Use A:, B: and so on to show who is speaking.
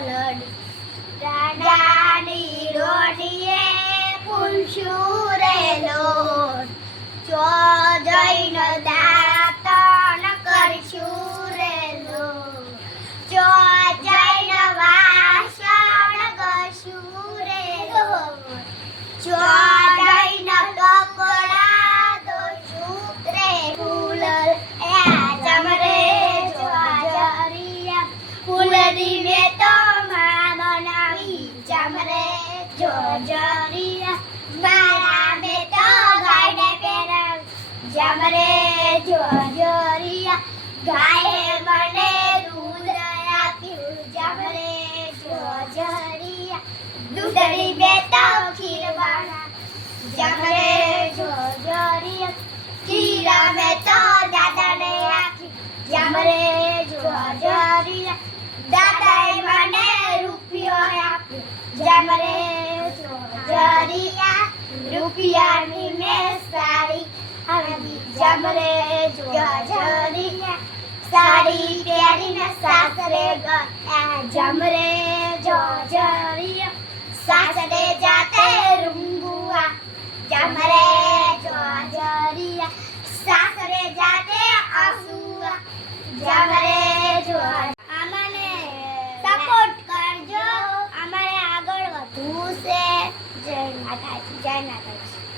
A: લડ રાડાની રોડીએ પુલશું રે લોટ જો જઈને દાતણ કરશું રે લોટ ચો જઈને વાસણ કરશું રે લોટ ચો જઈને કપડા ધોશું રે ફૂલ એ આજમ રે જો આજારી ફૂલની મેં તો कमरे जो जोरिया मारा में तो गाड़े पेरा जमरे जो जोरिया गाये बने दूधया पीऊ जमरे जो जोरिया दूधड़ी में तो खीर बना जमरे जो जोरिया खीरा में तो दादा ने आखी जमरे जो जोरिया दादा जमरे जोरिया सारी तेरी में सासरे गए जमरे जोरिया जाते रुंगुआ जमरे また着替えなき